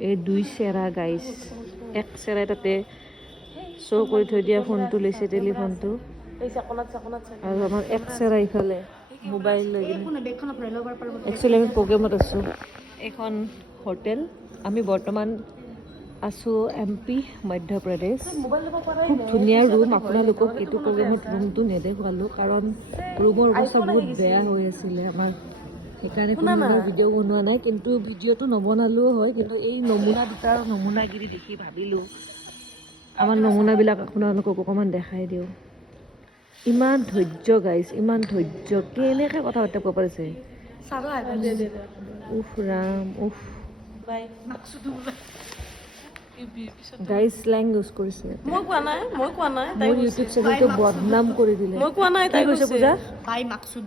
এই দুই চেৰা গাইজ এক চেৰাই তাতে শ্ব' কৰি থৈ দিয়া ফোনটো লৈছে টেলিফোনটো আৰু আমাৰ এক চেৰা ইফালে মোবাইল লৈ কিনে একচুৱেলি আমি প্ৰগ্ৰেমত আছোঁ এখন হোটেল আমি বৰ্তমান আছোঁ MP মধ্যপ্ৰদেশ খুব ধুনীয়া ৰুম আপোনালোকক এইটো প্ৰগ্ৰেমত ৰুমটো নেদেখুৱালোঁ কাৰণ ৰুমৰ অৱস্থা বহুত বেয়া হৈ আছিলে আমাৰ সেইকাৰণে কোনো ভিডিঅ' বনোৱা নাই কিন্তু ভিডিঅ'টো নবনালেও হয় কিন্তু এই নমুনা দুটাৰ নমুনাগিৰি দেখি ভাবিলোঁ আমাৰ নমুনাবিলাক আপোনালোকক অকণমান দেখাই দিওঁ ইমান ধৈৰ্য গাইজ ইমান ধৈৰ্য কেনেকৈ কথা পাতিব পাৰিছে উফ ৰাম উফ গাইজ স্লেং ইউজ কৰিছে মই কোৱা নাই মোৰ ইউটিউব চেনেলটো বদনাম কৰি দিলে মই কোৱা নাই কি কৈছে পূজা বাই মাকসুদ